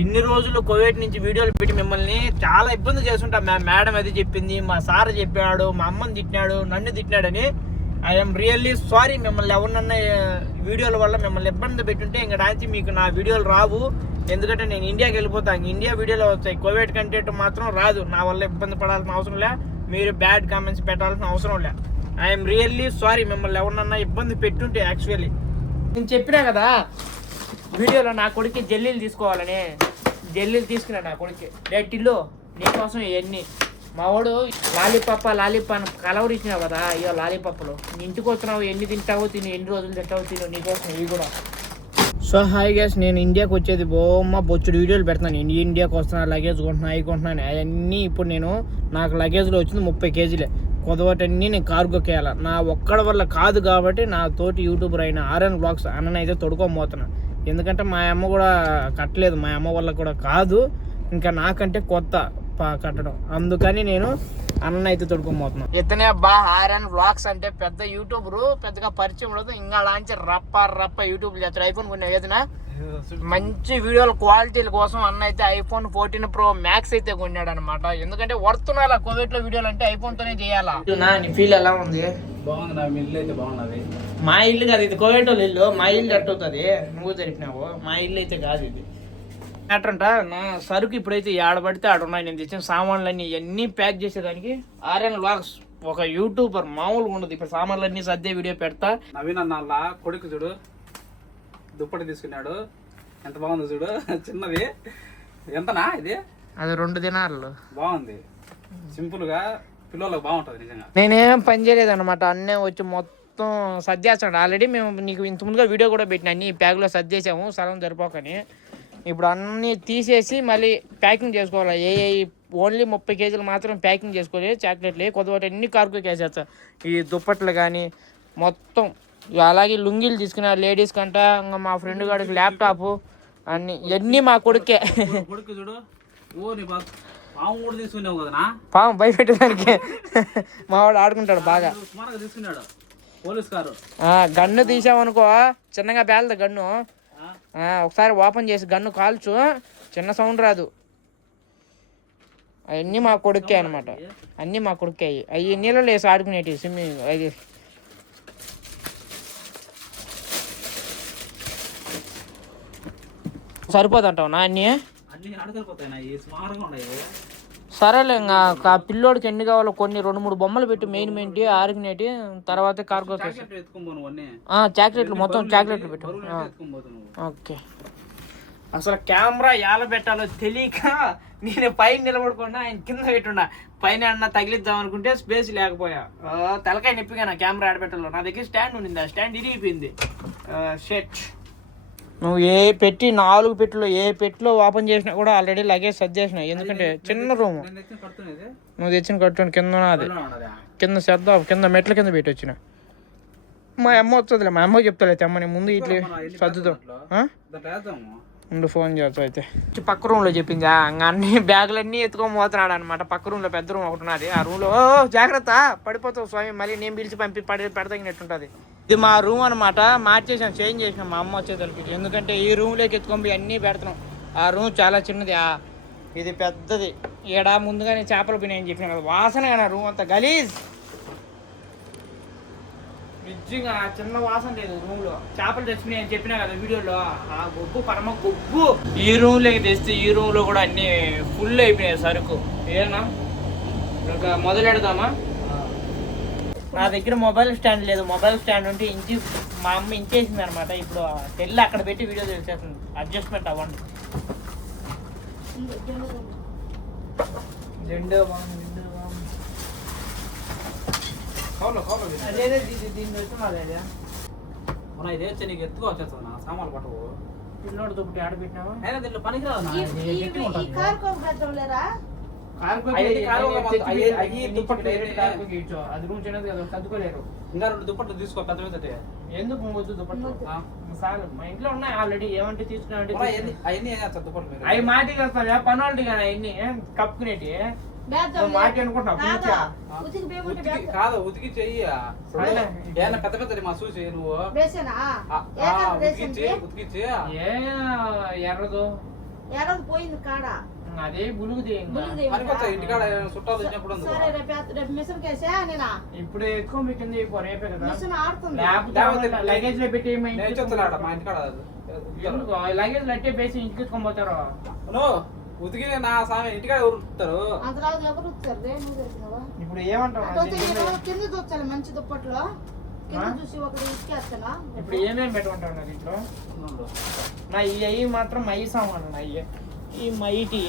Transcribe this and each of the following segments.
ఇన్ని రోజులు కోవిడ్ నుంచి వీడియోలు పెట్టి మిమ్మల్ని చాలా ఇబ్బంది చేస్తుంటాం. మేడం అది చెప్పింది, మా సార్ చెప్పాడు, మా అమ్మని తిట్టినాడు, నన్ను తిట్టినాడని. I'm really sorry. మిమ్మల్ని ఎవరినన్నా వీడియోల వల్ల మిమ్మల్ని ఇబ్బంది పెట్టుంటే ఇంకా డాన్స్ మీకు నా వీడియోలు రావు. ఎందుకంటే నేను ఇండియాకి వెళ్ళిపోతాను, ఇండియా వీడియోలో వస్తాయి. కోవిడ్ కంటెంట్ మాత్రం రాదు. నా వల్ల ఇబ్బంది పడాల్సిన అవసరం లే, మీరు బ్యాడ్ కామెంట్స్ పెట్టాల్సిన అవసరం లే. I'm really sorry. మిమ్మల్ని ఎవరినన్నా ఇబ్బంది పెట్టుంటే యాక్చువల్లీ నేను చెప్పినా కదా వీడియోలో నా కొడుకు జల్లీలు తీసుకోవాలని. జల్లీలు తీసుకున్నా నా కొడుకు. డెట్టిల్లు నీకోసం ఇవన్నీ. మా వాడు లాలీపప్ప అని కలవరు ఇచ్చినావు కదా, అయ్యో లాలీపప్పులు ఇంటికి వచ్చినావు, ఎన్ని తింటావో తిని, ఎన్ని రోజులు తింటావో తిను, నీకోసం ఇవి కూడా. సో హాయ్ గైస్, నేను ఇండియాకి వచ్చేది బొచ్చుడు వీడియోలు పెడతాను. ఇండియాకి వస్తున్నా, లగేజ్ కొంటున్నా, అవి కొంటున్నాను. అవన్నీ ఇప్పుడు నాకు లగేజ్లో వచ్చింది 30 కేజీలే. కొదవటన్నీ నేను కార్గోకి వేయాలి. నా ఒక్కడి వల్ల కాదు కాబట్టి నా తోటి యూట్యూబర్ అయిన ఆర్ఎన్ బ్లాగ్స్ అన్ననైతే తొడుకోబోతున్నా. ఎందుకంటే మా అమ్మ కూడా కట్టలేదు, మా అమ్మ వల్ల కూడా కాదు, ఇంకా నాకంటే కొత్త కట్టడం. అందుకని నేను అన్ననైతే తొడుకోబోతున్నా. ఇతనే ఆర్ఎన్ బ్లాగ్స్ అంటే పెద్ద యూట్యూబరు, పెద్దగా పరిచయం ఉండదు. ఇంకా లాంటి రప్ప యూట్యూబ్ చేస్తాడు. ఐఫోన్ కొన్నావు ఏదైనా మంచి వీడియోల క్వాలిటీల కోసం అన్న అయితే ఐఫోన్ 14 Pro Max అయితే కొన్నాడు అనమాట. ఎందుకంటే వర్తున్నాల కోవిడ్ లో వీడియోలు అంటే ఐఫోన్ తోనే చేయాలా. నీ ఫీల్ ఎలా ఉంది? బాగుంది. నా ఇల్లు అయితే బాగున్నది. మా ఇల్లు కాదు ఇది, కోవిడ్ వాళ్ళ ఇల్లు. మా ఇల్లు ఎట్టవుతుంది, నువ్వు జరిపినావు. మా ఇల్లు అయితే కాదు ఇది. అట్టంట నా సరుకు ఇప్పుడైతే ఆడబడితే ఆడున్నాయి. నేను తెచ్చిన సామాన్లన్నీ ఇవన్నీ ప్యాక్ చేసేదానికి ఆర్ఎన్ వ్లాగ్స్ ఒక యూట్యూబర్ మామూలుగా ఉండదు. ఇప్పుడు సామాన్లన్నీ సర్దే వీడియో పెడతా. నవీన్ అన్న కొడుకు చూడు దుప్పటి తీసుకున్నాడు, ఎంత బాగుంది చూడు. చిన్నది ఎంతనా ఇది? అది 2 దినాలు. బాగుంది, సింపుల్ గా పిల్లలకు బాగుంటది నిజంగా. నేనేం పని చేయలేదు అనమాట. అన్నే వచ్చి మొత్తం సర్దేస్తాడు. ఆల్రెడీ మేము నీకు ఇంత ముందుగా వీడియో కూడా పెట్టినా, అన్ని ప్యాక్లో సర్దేసాము స్థలం సరిపోకని. ఇప్పుడు అన్నీ తీసేసి మళ్ళీ ప్యాకింగ్ చేసుకోవాలి. ఓన్లీ 30 కేజీలు మాత్రం ప్యాకింగ్ చేసుకోవాలి. చాక్లెట్లు కొద్దిగా అన్ని కార్గోకి వేసేస్తా. ఈ దుప్పట్లు కానీ మొత్తం. అలాగే లుంగీలు తీసుకున్నా లేడీస్ కంట. ఇంకా మా ఫ్రెండ్ గాడికి ల్యాప్టాప్ అన్ని ఇవన్నీ మా కొడుకే. కొడుకు చూడు, ఓ నీ పాము కూడా తీసుకున్నావు కదా. పాము భయపెట్టడానికి మా వాడు ఆడుకుంటాడు బాగా. తీసుకున్నాడు పోలీస్ కారు. గన్ను తీసామనుకో, చిన్నగా పేలదు గన్ను. ఒకసారి ఓపెన్ చేసి గన్ను కాల్చు, చిన్న సౌండ్ రాదు. అవన్నీ మా కొడుకే అనమాట. అన్నీ మా కొడుకే. అవి నీళ్ళలో వేసి ఆడుకునేటివి స్విమ్మింగ్. అది సరిపోదంటావు నా అన్నీ? సరేలే, ఇంకా పిల్లోడికి ఎన్ని కావాలో కొన్ని 2-3 బొమ్మలు పెట్టి మెయిన్ ఆరుకునేటి. తర్వాత కార్గో చాక్లెట్లు మొత్తం చాక్లెట్లు పెట్టు. ఓకే. అసలు కెమెరా ఎలా పెట్టాలో తెలియక నేను పైన నిలబడుకున్నా, ఆయన కింద పెట్టున్నా. పైన అన్న తగిలిద్దాం అనుకుంటే స్పేస్ లేకపోయా. తలకాయ నొప్పిగా నా కెమెరా ఆడబెట్టాలో. నా దగ్గర స్టాండ్ ఉండింది, ఆ స్టాండ్ ఇరిగిపోయింది. షెట్. నువ్వు 4 పెట్టెలో ఏ పెట్టెలో ఓపెన్ చేసినా కూడా ఆల్రెడీ లగేజ్ సర్దేసిన. ఎందుకంటే చిన్న రూమ్. నువ్వు తెచ్చిన కట్టుని కింద అది కింద శ్రద్ధ కింద మెట్ల కింద పెట్టి వచ్చిన. మా అమ్మ వస్తుందిలే, మా అమ్మ చెప్తాలే తెమ్మని. ముందు ఇట్లా సర్దుతాం. ముందు ఫోన్ చేస్తా. అయితే పక్క రూమ్లో చెప్పింది. అన్ని బ్యాగులన్నీ ఎత్తుకొని పోతున్నాడు అనమాట. పక్క రూమ్లో పెద్ద రూమ్ ఒకటి ఉన్నది. ఆ రూమ్లో జాగ్రత్త పడిపోతావు స్వామి, మళ్ళీ నేను పిలిచి పెడతాగినట్టుంటుంది. ఇది మా రూమ్ అనమాట. మార్చేసాం, చేంజ్ చేసినాం మా అమ్మ వచ్చేసరికి. ఎందుకంటే ఈ రూమ్లోకి ఎత్తుకొని పోయి అన్నీ పెడుతున్నాం. ఆ రూమ్ చాలా చిన్నది, ఇది పెద్దది. ఈడ ముందుగానే చేపలు పోయినాయని చెప్పిన కదా, వాసన కదా రూమ్ అంతా గలీజ్. నిజంగా చిన్న వాసన లేదు రూమ్లో. చేపలు తెచ్చినాయని చెప్పినా కదా వీడియోలో, ఆ గొబ్బు పరమ గొబ్బు. ఈ రూమ్లోకి తెస్తే ఈ రూమ్లో కూడా అన్నీ ఫుల్ అయిపోయినాయి సరుకు. ఏనా ఇంకా మొదలెడదామా? నా దగ్గర మొబైల్ స్టాండ్ లేదు. మొబైల్ స్టాండ్ ఉంటే మా అమ్మ ఇంచేసింది అనమాట. ఇప్పుడు తెల్లి అక్కడ పెట్టి వీడియో చేసేస్తుంది. అడ్జస్ట్మెంట్ అవ్వండి. అదే దీన్ని వచ్చి నీకు ఎత్తుగా వచ్చేస్తుంది నా సామాన్లు పట్టవు. పిల్లోడు దుప్పటి ఆడ పెట్టినావా? అయినా దీంట్లో పనికిరాదు. అది రూమ్ చిన్నది కదా, సర్దుకోలేరు. ఇంకా 2 దుప్పట్లు తీసుకో, పెద్ద పెద్ద. ఎందుకు వద్దు దుప్పట్లు? సార్ మా ఇంట్లో ఉన్నాయి ఆల్రెడీ. ఏమంటే తీసుకున్నామంటే దుప్పట్లు అవి మాటికి వస్తాయా పనోళ్ళకి కానీ అవన్నీ కప్పుకునేటి మాటి అనుకుంటున్నా. కాదు ఉతికి చెయ్యి. పెద్ద పెద్ద మా చూసి నువ్వు ఉతికిచ్చి ఏ ఎర్రదు ఎడది పోయింది కాడ అదే బులుగుది బులుగుది అనుకోతా ఇంటికాడ చుట్టాలు వచ్చినప్పుడు ఉంది సరే రేపు మిషన్ కేసా నేనా ఇప్పుడు ఎక్కువ పెట్టింది రేపే కదా మిషన్ ఆడుతుంది లేకపోతే లగేజ్ లో పెట్టి నేను చెప్తున్నాడు మా ఇంటికాడ లగేజ్ లట్టే పేసి ఇంటికి ఎత్తుకొని నో ఉతికి నా సామె ఇంటికాడ ఎవరు ఉతుకుతారు అంతలాగా ఎవరు ఉత్తారు నువ్వు తెలిసినవా ఇప్పుడు ఏమంటావు కింద చూచాలి మంచి దుప్పట్లో కింద చూసి ఒకటి ఇసుకేస్తానా ఇప్పుడు ఏమేమి పెట్టుకుంటావు నా దీంట్లో నా ఈ అయ్యి మాత్రం మై సామాను నా అయ్యి ఈ మైటి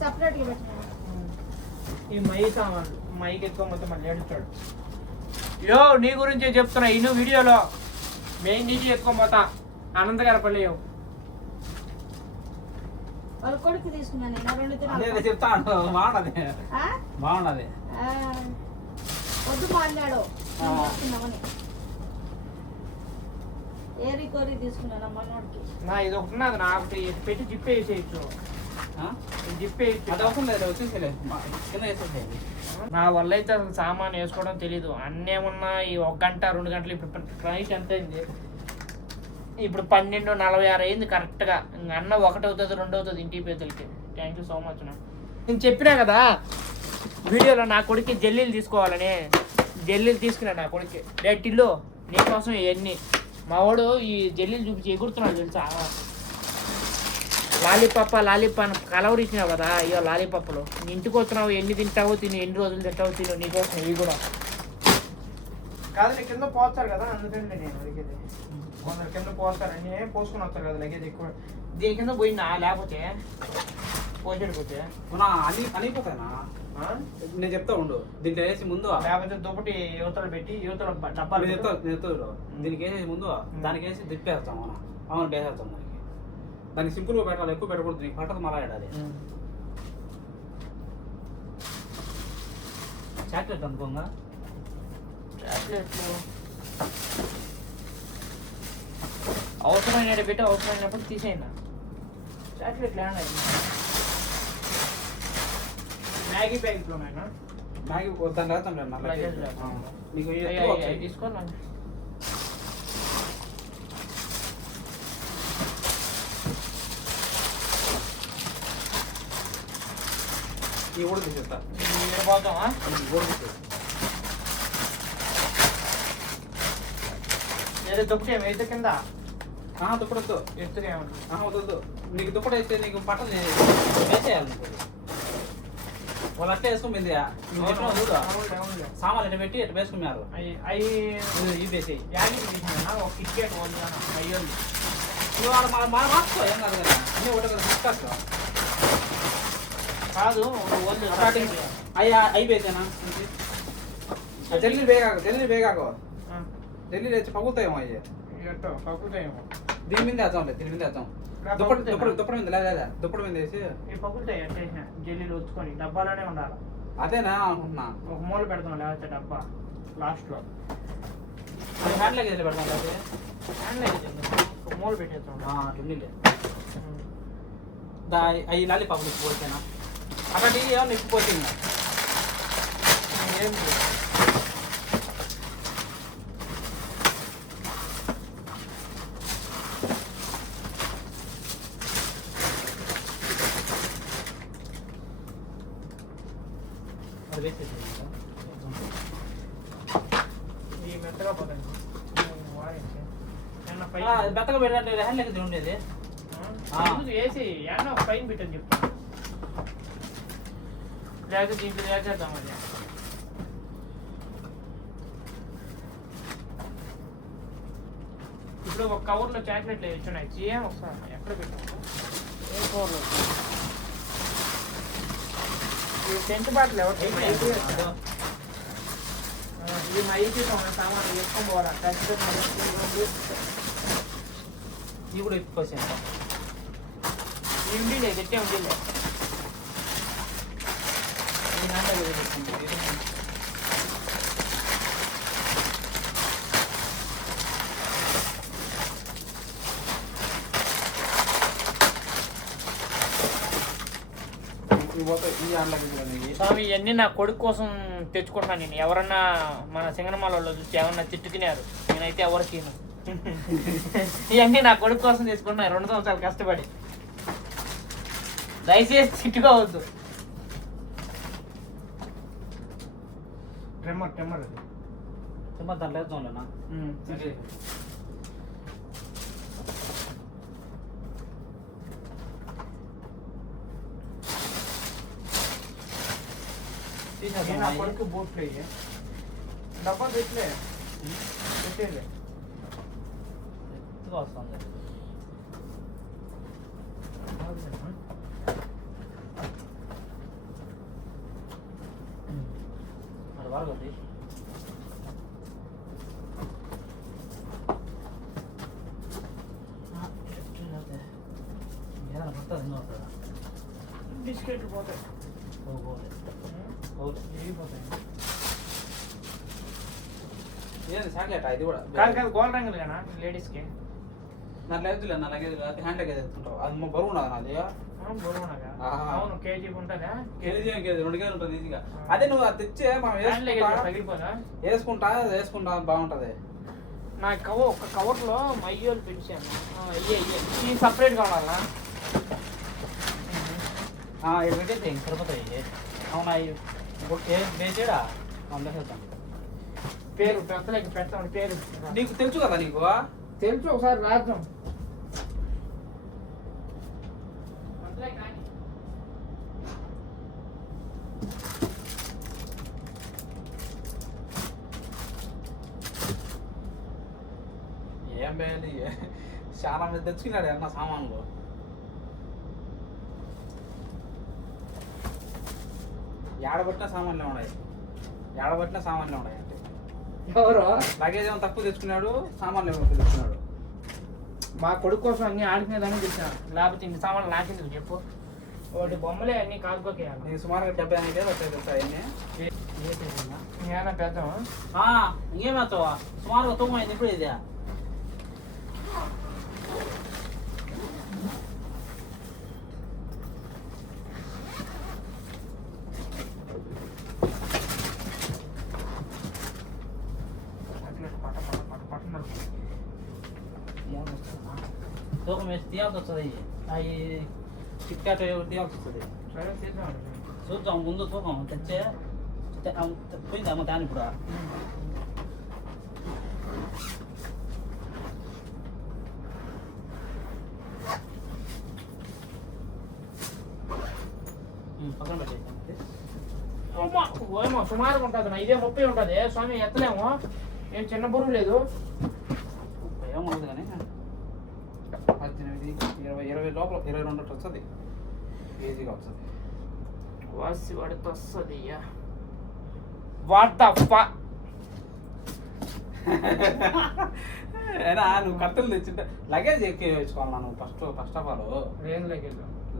సపరేట్ గా పెట్టినా ఈ మై సామాన్లు మైకి ఎత్తుకోకపోతే మళ్ళీ ఏడుస్తాడు యో నీ గురించి చెప్తున్నా ఈ వీడియోలో మెయిన్ నుంచి ఎత్తుకోపోతా అనంతగారపల్లి వాళ్ళ కొడుకు తీసుకున్నాను నేను 2 అదే చెప్తాను బాగున్నది బాగున్నది వద్దు మాట్లాడు తీసుకున్నామని ఏరి కోరి తీసుకున్నాను మనోడికి నా ఇది ఒకటి ఉన్నది నాకు పెట్టి జిప్ వేసేయచ్చు జిప్ వేయచ్చు అది అవసరం లేదు వచ్చేసేలే కింద వేసేసేది నా వల్ల అయితే అసలు సామాన్ వేసుకోవడం తెలీదు అన్నేమన్నా ఈ 1 గంట 2 గంటలు ఇప్పుడు నైట్ ఎంత అయింది ఇప్పుడు 12:46 అయింది కరెక్ట్గా ఇంక అన్న 1 అవుతుంది 2 అవుతుంది ఇంటి పేదలకి థ్యాంక్ యూ సో మచ్ నేను చెప్పినా కదా వీడియోలో నా కొడుకు జల్లీలు తీసుకోవాలని జల్లీలు తీసుకున్నా నా కొడుకు టిల్లు నీకోసం ఇవన్నీ మా వాడు ఈ జల్లీలు చూపించి ఎగురుతున్నాడు తెలుసా లాలీపప్ప అని కలవరు ఇచ్చినావు కదా అయ్యో లాలీపప్పలు ఇంటికి వచ్చినావు ఎన్ని తింటావో తిని ఎన్ని రోజులు తింటావో తిను నీకోసం ఇవి కూడా కాదు కింద పోస్తారు కదా అందుకండి నేను అడిగేది కొందరు కింద పోస్తారని పోసుకుని వస్తారు కదా లగేజ్ ఎక్కువ దీని కింద పోయిందా లేకపోతే పోసేడిపోతే అనిపోతానా నేను చెప్తా ఉండు దీంట్లో వేసి ముందు లేకపోతే దుప్పటి యువతలు పెట్టి యువతల డబ్బాలు దీనికి వేసేసి ముందు దానికి వేసి దిప్పేస్తాం మనం అవును వేసేస్తాం దానికి సింపుల్గా పెట్టాలి ఎక్కువ పెట్టకూడదు నీకు పట్టదు మళ్ళా ఏడాది చాక్లెట్ అనుకోంగా చాక్లెట్లు అవసరమైన పెట్టి అవసరమైనప్పుడు తీసేయండి చాక్లెట్లు ఏమన్నా మ్యాగీ ప్యాకెట్లో మేనా మ్యాగీ దాన్ని వేస్తాం నీకు తీసుకోండి ఈ కూడా తీసేస్తా పోతామా ఏదో దుప్పటి ఏమి అయితే కింద దుప్పడొద్దు ఎత్తుగా ఏమన్నా వద్దు నీకు దుప్పట వేస్తే నీకు బట్టలు వేసేయాలి వాళ్ళు అట్లా వేసుకుపోయింది సామాన్లు ఎట్లా పెట్టి ఎట్లా వేసుకున్నారు అవి ఇవి వేసి యాగి తీసినా ఒక కిట్కేట్ అయ్యోళ్ళు నువ్వు వాళ్ళ మార్చుకో ఏం కాదు కదా అన్నీ ఒకటి కదా తీసుకొస్తా కాదు అవి వేసానా జల్లి వేగాకో జల్లి తెచ్చి పగులుతాయేమో అయ్యి పగులుతాయేమో దీని మీద వేద్దాంలే దీని మీద వేద్దాం దుప్పటి మీద లేదా దుప్పటి మీద వేసి పగులుతాయి అంటే జల్లీలు వచ్చుకొని డబ్బాలోనే ఉండాలి అదేనా అనుకుంటున్నా ఒక మూల పెడతాం లేకపోతే డబ్బా లాస్ట్లో హ్యాండ్ లగేజ్ పెడతాం లేకపోతే హ్యాండ్ లగేజ్ ఒక మూల పెట్టేస్తాం అట్లుండిలే అవి లాలీపాపులు ఇచ్చిపోతేనా అక్కడ ఏమన్నా ఇచ్చిపోతే ఏం ఈ మెత్తగా పోతాయి బెత్తగా పెట్టండి హ్యాండ్ లగేజ్ ఉండేది వేసి ఏమన్నా పైన పెట్టని చెప్తాను లేకపోతే దీంట్లో వేసేద్దాం అది ఇప్పుడు ఒక కవర్లో చాక్లెట్లు వేస్తున్నాయి ఏం ఒకసారి ఎక్కడ పెట్టాము ఏ కవర్లో ఈ టెంట్ బాటిల్ ఎవరు ఇది మైకి సామాన్లు వేసుకొని పోరా ఇవి కూడా ఇప్పుకొచ్చాను ఉండిలే తెచ్చే ఉండిలే స్వామి ఇవన్నీ నా కొడుకు కోసం తెచ్చుకుంటున్నాను నేను ఎవరన్నా మన సింగనమాలలో చూసి ఏమన్నా తిట్టు తినారు నేనైతే ఎవరికి ఇవన్నీ నా కొడుకు కోసం తెచ్చుకుంటున్నాను 2 సంవత్సరాలు కష్టపడి దయచేసి తిట్టుకోవద్దు. ట్రిమ్మర్ దాంట్లో వేద్దాంలేనా నా కొడుకు బోట్లు డబ్బా పెట్టలే పెట్టేలే వస్తుంది. అది వరకు ఏదైనా పడుతుంది ఎన్నో అవుతుందా? బిస్కెట్లు పోతాయి పోతాయి. ఏది చాక్లెట్ ఇది కూడా కాదు గోల్డ్ రంగులు కదా లేడీస్కి. నా లగేజ్ నా లగేజ్ హ్యాండ్ లగేజ్ ఎత్తుంటావు. అది బరువు ఉండదు నాది. బరువునగా ఆహా. అవును కేజీ ఉంటుందా? కేజీ 2 కేజీ ఉంటుంది ఈజీగా. అదే నువ్వు అది తెచ్చే మనం తగిలిపోదా వేసుకుంటా బాగుంటది. నా ఒక కవర్లో అయ్యోలు పెంచాను. ఈ సపరేట్ కావాలా? ఇది పెట్టేసి సరిపోతాయి. అవునా వేసేడా వేసేద్దాం. పేరు పెద్దలేక పెడతాం పేరు. నీకు తెలుసు కదా నీకు తెలుసు ఒకసారి రాద్దాం. ఏం వేయాలి చాలా మంది తెచ్చుకున్నాడు అన్న సామాన్లు. ఏడబట్టిన సామాన్లు ఉన్నాయి అంటే ఎవరు లగేజ్ ఏమో తక్కువ తెచ్చుకున్నాడు, సామాన్లు ఏమో తెచ్చుకున్నాడు. మా కొడుకు కోసం అన్ని ఆడుకునేదాన్ని తెచ్చాను. లేకపోతే ఇన్ని సామాన్లు నాకెందుకు చెప్పు. ఒకటి బొమ్మలే అన్ని కాలుకోకేయాలి. నీకు సుమారుగా 75 వచ్చాయి తెలుసా అవన్నీ. ఏమైనా పెద్దామా? ఇంకేమవుతావా సుమారుగా తూమైంది ఇప్పుడు ఇది. తూకం వేసి తీయాల్సి వస్తుంది. అవి టిక్టాట్ తీయాల్సి వస్తుంది. సరే చేద్దాం. చూద్దాం ముందు తూకం తెచ్చే పోయింది అమ్మ దాని ఇప్పుడు. పక్కన పెట్టేసి ఓమో సుమారుగా ఉంటుంది. ఇదే 30 ఉంటుంది స్వామి. ఎత్తలేమో ఏం చిన్న బరువు లేదు. ఏమవుతుంది కానీ 18, 20 లోపల 22 వస్తుంది. ఈజీగా వస్తుంది. వాసి వాడితో వస్తుంది. What the fuck. అయినా నువ్వు కట్టెలు తెచ్చింటే లగేజ్ ఎక్కువ వేసుకోవాలి. నువ్వు ఫస్ట్ ఆఫ్ ఆల్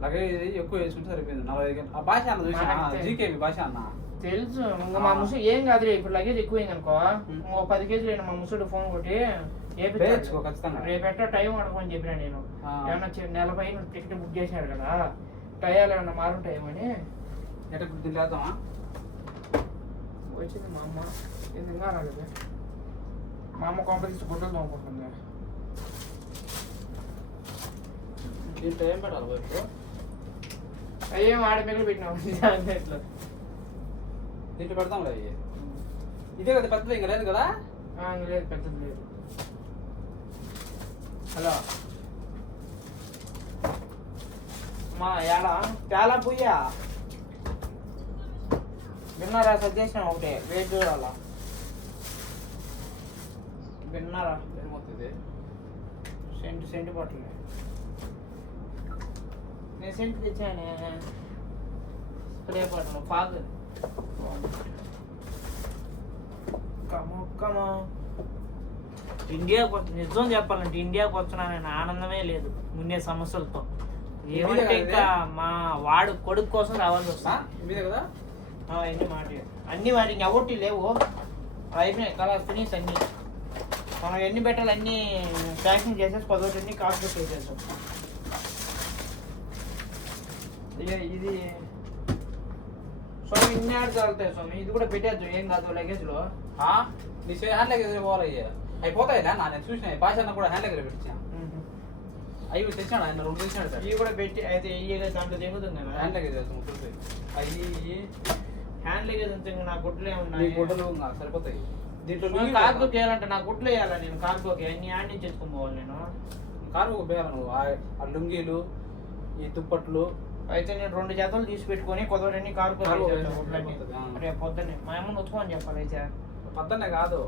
లగేజ్ ఎక్కువ వేసుకుంటే సరిపోయింది. 45 ఆ భాష అన్న చూసా జీకేబీ భాష అన్న తెలుసు. ఇంకా మా ముసు ఏం కాదులే. ఇప్పుడు లగేజ్ ఎక్కువైంది అనుకో, 10 కేజీలు మా ముసుడు ఫోన్ కొట్టి ఖచ్చితంగా రేపెట్ట టైం అనుకోని చెప్పినా నేను. ఏమన్నా నెల పైన టికెట్ బుక్ చేసినాడు కదా, టయాలు ఏమన్నా మారుంటాయేమని. ఎట్లా తింటామా వచ్చింది మా అమ్మ. ఎందుకు రాలేదు మా అమ్మ కాంపిటీస్ గుడ్డలు తోముకుంటుంది. దీంట్లో ఏం పెట్టాలి వైపు? అయ్యేం ఆడపిల్లలు పెట్టినావు ఎట్లా దీంట్లో పెడతాం కదా. ఇదే కదా పెద్దది, ఇంకా లేదు కదా. లేదు పెద్దది లేదు. హలో మా ఎలా చాలా పుయ్యా విన్నారా? సజెషన్ ఒకటే వెయిట్ చూడాలా. విన్నారా? ఏమవుతుంది సెంటు పట్టలే. నేను సెంటు తెచ్చానే. స్ప్రే పట్టలు పాకు కమ్మ. ఇండియాకి నిజం చెప్పాలంటే ఇండియాకి వచ్చినా నేను ఆనందమే లేదు ఉండే సమస్యలతో. ఏమంటే ఇంకా మా వాడు కొడుకు కోసం రావాల్సి వస్తా. మీదే కదా అన్ని మాట అన్ని వాడికి ఎవరికి లేవు. అయిపోయినాయి కలా ఫినిష్ అన్ని. మనం ఎన్ని పెట్టాలి అన్ని ప్యాకింగ్ చేసేసి 10 కాస్ట్ చేసేసాం. ఇది స్వామి ఇన్ని ఆడ తగులుతాయి స్వామి. ఇది కూడా పెట్టేద్దు ఏం కాదు లగేజ్లో. నీ హ్యాండ్ లగేజ్ పోవాలి. అయిపోతాయి నేను చూసిన భాష కూడా హ్యాండ్ లగేజ్ పెట్టించాను. అవి తెచ్చాడు ఆయన 2 తెచ్చాడు సార్. ఇవి కూడా పెట్టి అయితే ఇవి దాంట్లో తెగుతుంది కదా హ్యాండ్ లగేజ్ చేస్తాం చూసి. అవి హ్యాండ్ లగేజ్ అంతే నా గుడ్లు నీ ఏమున్నాయి గుడ్డలు సరిపోతాయి. దీంట్లో కార్గోకి వేయాలంటే నా గుడ్లు వేయాలా నేను కార్గోకి అన్ని యాడ్ నుంచి ఎత్తుకొని పోవాలి నేను కారు వేయాలి నువ్వు. ఆ లుంగీలు, ఈ దుప్పట్లు. అయితే నేను 2 జతలు తీసి పెట్టుకొని కొద్దిగా కార్గో రేపు పొద్దున్నే మా అమ్మని ఉతుకోని చెప్పాలి అయితే పొద్దున్నే కాదు,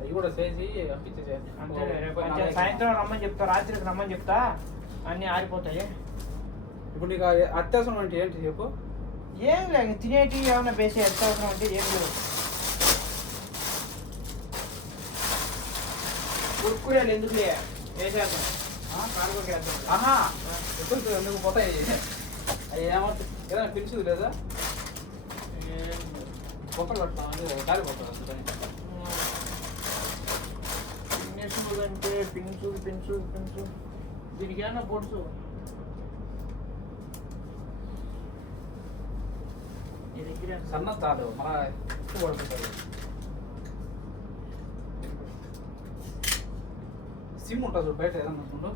అవి కూడా చేసి పంపించేసేయాలి. అంతే రేపు సాయంత్రం రమ్మని చెప్తా, రాత్రికి రమ్మని చెప్తా, అన్ని ఆరిపోతాయి. ఇప్పుడు నీకు అత్యవసరం అంటే ఏంటి చెప్పు. ఏం లేదు తినేటి ఏమైనా బేసి అత్యవసరం అంటే ఏం లేవు. కురుకురేలు ఎందుకు వేసేద్దాం కార్గోకి వేద్దాం. ఆహా ఎప్పుడు ఎందుకు పోతాయి అవి ఏమంటే ఏదైనా పిలుచుది లేదా కొత్త కట్టాలి గాలి పోతుంది. అంటే పిన్సు దీనికి ఏమన్నా పొడుసు సన్న తాడు మన ఎక్కువ పడుతుంటుంది. సిమ్ ఉంటుంది చూడు బయట ఏదన్నా చూడు.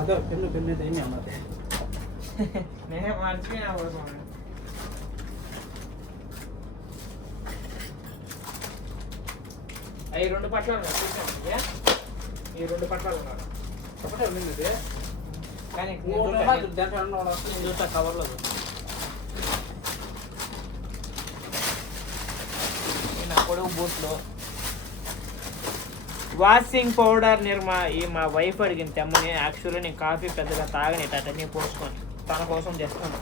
అదే పెన్ను అయితే ఏమి అన్నది నేనే మర్చిపోయినా అవి 2 పట్లాలు ఈ 2 పట్లాలు ఉన్నారు ఒకటే ఉండింది కానీ చూస్తా కవర్లో నా పొడవు బూట్లు వాషింగ్ పౌడర్ మా వైఫ్ అడిగింది తెమ్మని. యాక్చువల్లీ నేను కాఫీ పెద్దగా తాగనేటన్నీ పోసుకొని తన కోసం తెస్తాను.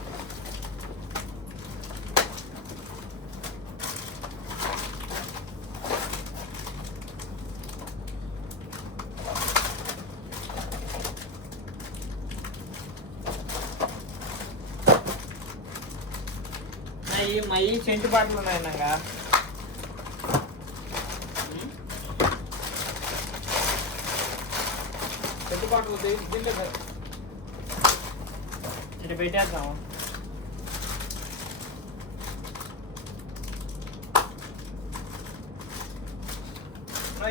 మా ఈ సెంటు బాటలు ఉన్నాయి నాగా చెట్టుపాటు దీంట్లో ఇటు పెట్టేద్దాము.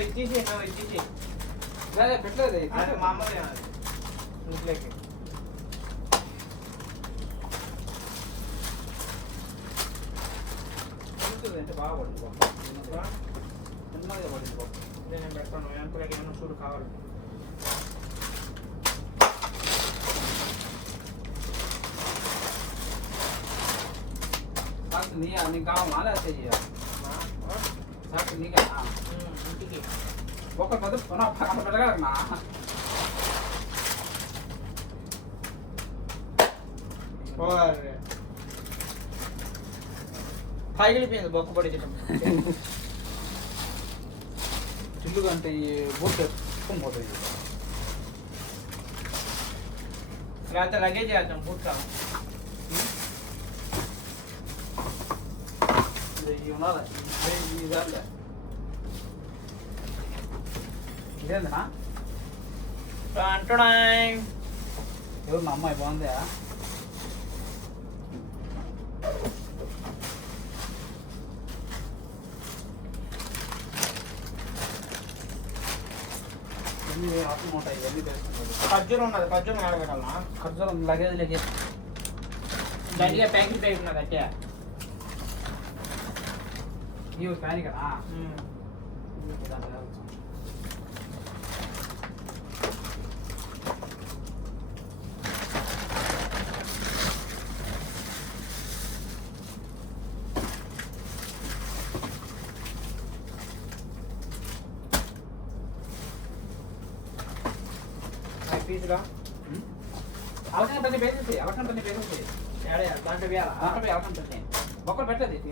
ఇది తీసి పెట్టలేదు మా అమ్మది ఇంట్లోకి అంటే బాగా పడింది నెమ్మదిగా పడింది. నేను పెట్టాను ఎంతలోకి ఏమైనా చూడు కావాలి. నీకు కావాలా లేకపోతే నీకే ఇంటికి ఒక పెద్ద పెట్టగలనా పగిలిపోయింది బొక్క పడి చిల్లు అంటే ఈ బూట్ ఎత్తుకొని పోతుంది. లేకపోతే లగేజ్ చేద్దాం బూట్ ఇదేందనా అంటున్నా ఎవరు మా అమ్మాయి బాగుందా? ఎన్ని ఆటలు ఉంటాయి ఇవన్నీ తెలుసుకుంటారు. ఖర్జూరం ఉన్నది, ఖర్జూరం ఆడబెట్టాలా? ఖర్జూరం లగేజ్ లగేజ్ గట్టిగా ప్యాకెట్ ప్యాకెట్ ఉన్నది గట్టిగా ఇవి కానీ కదా పీసుగా అలకంటే వేసేసి దాంట్లో వేయాలా? అలకంటే మొక్కలు పెట్టలేదు ఇక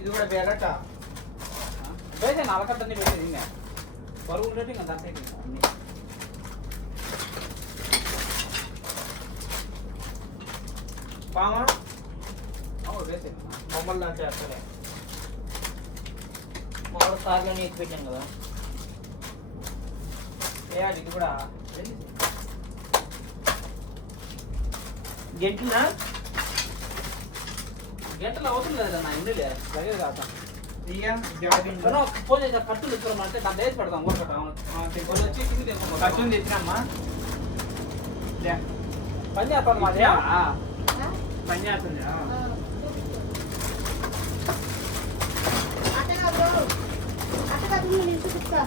ఇది కూడా వేరట వేసాను అలకట్టని పెట్టేది ఇంకా బరువు ఉండేది ఇంకా దాంట్లో అన్ని బామా వేసాను మమ్మల్ని దాంట్లో చేస్తలే మామూలు కార్లోనే ఎత్తి పెట్టాను కదా వేయాలి ఇది కూడా గెంటినా గంటలు అవసరం లేదా నా ఇండిలే లగేజ్ కాదు ఇయ్య జాబిన్ ఫోన్ చేసి కట్టులు ఇస్తామంటే దాంట్లో వేసి పెడతాం ఊరకట్టం కొన్ని వచ్చి కింది తెచ్చుకుంటాం ఖర్చు తెచ్చినమ్మా పని చేస్తాను మాది పని చేస్తుంది అట్టగా బ్రో అట్టగా నేను చూపిస్తా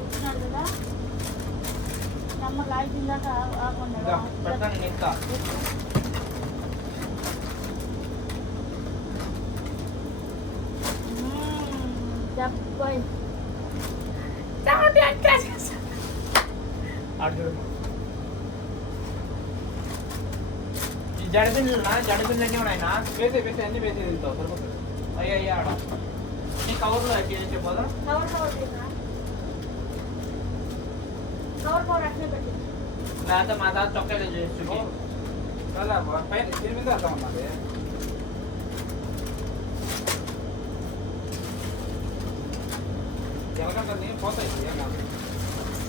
వచ్చినాడు కదా నమ్మ లాగిందాక ఆకుండా పెడతాను ఇంకా డెబ్బై ఈ జడపిల్లన్నీ ఉన్నాయన్నా వేసే అన్ని వేసే తింటావు సరిపోతుంది అయ్యా ఆడ నీ కవర్లో చెప్పదా కవర్ చేసా కవర్ అట్లే పెట్టి లేకపోతే మా తాత చొక్కాలో చేస్తుంది పైన దీని మీద అర్థం ఉన్నది ఎలకంటే పోతాయి ఏం కాదు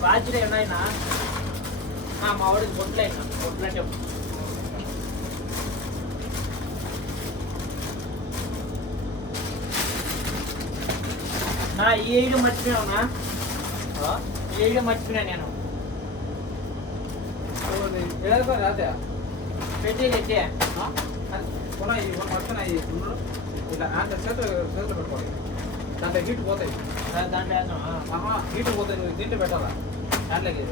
రాజులు ఏమైనా మా వాడికి బొట్లైనా బొట్లంటే ఈ ఏడు మర్చిపోయావునా ఈ ఏడు మర్చిపోయినా నేను రాతే పెట్టి పెట్టి కొనాయి పడుతున్నాయి ఇట్లా అంటే చేతులు పెట్టుకోవాలి దాంట్లో హీట్ పోతాయి దాంట్లో వేద్దాం హీట్ పోతాయి నువ్వు దీంట్లో పెట్టాలా దాంట్లోకి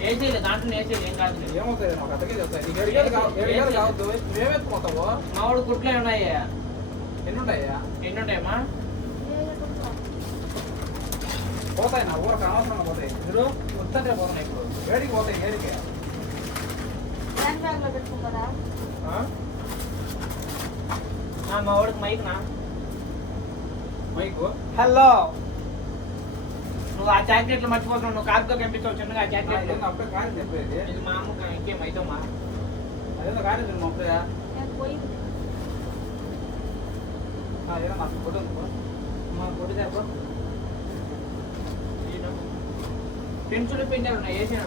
వేసేది దాంట్లో వేసేది ఏం కాదు ఏమవుతుంది మాకు అతకే చెప్తాయి నీకు 7 ఏళ్ళు కావద్దు నువ్వేమెత్తుకోతావు మా వాడు గుట్లు ఉన్నాయి ఎన్ని ఉంటాయా ఎన్ని ఉంటాయమ్మా పోతాయి నా ఊరకు అనవసరంగా పోతాయి మీరు వస్తుంటే పోతున్నాయి ఇప్పుడు వేడికి పోతాయి వేడికి హ్యాండ్ బ్యాగ్ లో పెట్టుకుంటారా మా వాడికి మైక్ నా మైకు హలో నువ్వు ఆ జాకెట్లు మర్చిపోతున్నావు నువ్వు కాదుతో కనిపిస్తావు చిన్నగా ఆ జాకెట్ అప్పుడే కానీ చెప్పేది ఇది మా అమ్మ ఇంకేం అవుతామా అదేదో కానీ నేను అప్పుడే నేను పోయి ఏదో నాకు ఫోటో మా గుడి దగ్గర పెన్సులు పెన్నులు ఉన్నాయి వేసినా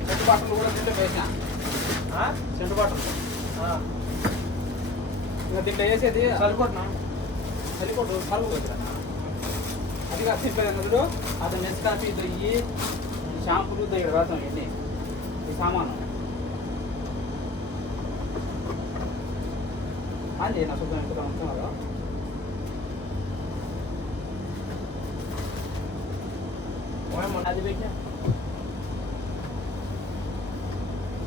సెంటు బట్టలు కూడా తింటే వేసా సెంటు బట్టలు ఇంకా దీంట్లో వేసేది సరిపోతున్నా సరిపోటు సరుకు పెట్టాను అది కాదు చెప్పాను కదరు అతను మెస్ కాఫీ దొయ్యి షాంపులు దగ్గర రాసాం ఇవన్నీ ఈ సామాను అది నా శుద్ధం ఎంత ఉంటున్నారా అది పెట్టా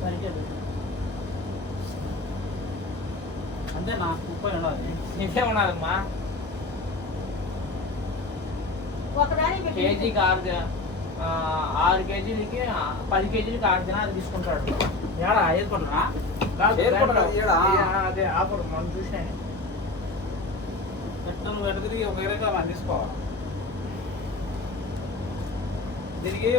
సరిగ్గా అంతే నా 30 ఉండాలి ఇంతే ఉన్నదమ్మా ఒకదాని పెట్టి కేజీకి 6 కేజీలకి 10 కేజీలకి 6 దినాలు తీసుకుంటాడు ఏడా ఏర్పడుతున్నా అదే ఆఫర్ మనం చూసినా నువ్వు వెనక తిరిగి ఒక 20 గ్రాములు తీసుకోవాలి దీనికి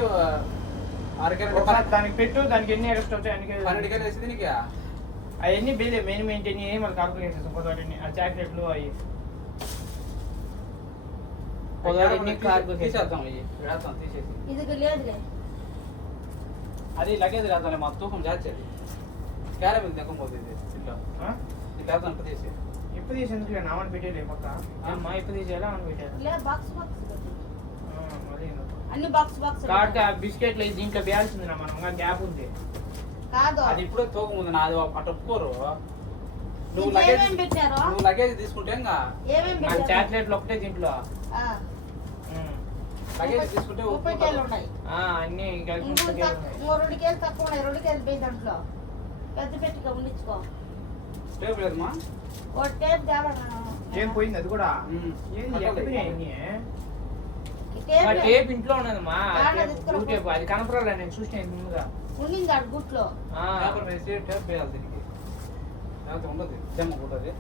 6 ఒకసారి దానికి పెట్టు దానికి ఎన్ని ఎక్స్ట్రా వచ్చాయి అన్ని 12 కేజీలు వేసి దీనికి అవన్నీ బిల్ మెయిన్ మెయింటైన్ అయ్యి మళ్ళీ కాల్కులేట్ చేస్తాం పొద్దున్నీ ఆ చాక్లెట్లు అవి తీసేద్దాం అవి వేస్తాం తీసేసి ఇది లేదులే అది లగేజ్ రాద్దాం మా తూకం జాచేది క్యారమిల్ తెక్కపోతుంది ఇంట్లో ఇది వేద్దాం తీసి ఇప్పుడు తీసేందుకు నామని పెట్టేది పక్క అమ్మా ఇప్పుడు తీసేయాలా అని పెట్టారు లే బాక్స్ బాక్స్ పెట్టి మళ్ళీ అన్ని బాక్స్ బాక్స్ కార్డ్ బిస్కెట్లు దీంట్లో బ్యాల్స్ ఉంది మనం గ్యాప్ ఉంది కాదు అది ఇప్పుడే తూకం ఉంది నాది అటు ఒప్పుకోరు నువ్వు ఏమేం పెట్టారు లగేజ్ తీసుకుంటే ఇంకా ఏమేం నాకు పెట్టారు చాక్లెట్లు ఒకటే దీంట్లో లగేజ్ తీసుకుంటే 30 కేజీలు ఉన్నాయి అన్ని కలిపి ఇంకో 30 కేజీలు ఉన్నాయి. 2 కేజీలు తక్కువ ఉన్నాయి 2 కేజీలు పోయి దాంట్లో పెద్ద పెట్టిగా ఉండించుకో టేప్ లేదమ్మా ఓ టేప్ తేవా ఏం పోయింది అది కూడా అట్లా ఏంది లేదు. అన్ని టేప్ లేదు. టేప్ ఇంట్లో ఉన్నదమ్మా దాంట్లో తీసుకురా. బ్లూ టేప్ అది కనపరాలే నేను చూసిన ముందుగా ఉండింది ఆడ గుట్లో ఆ, పేపర్ వేసి టేప్ వేయాలి దీనికి లేకపోతే ఉండదు చెమ్మ ఉంటుంది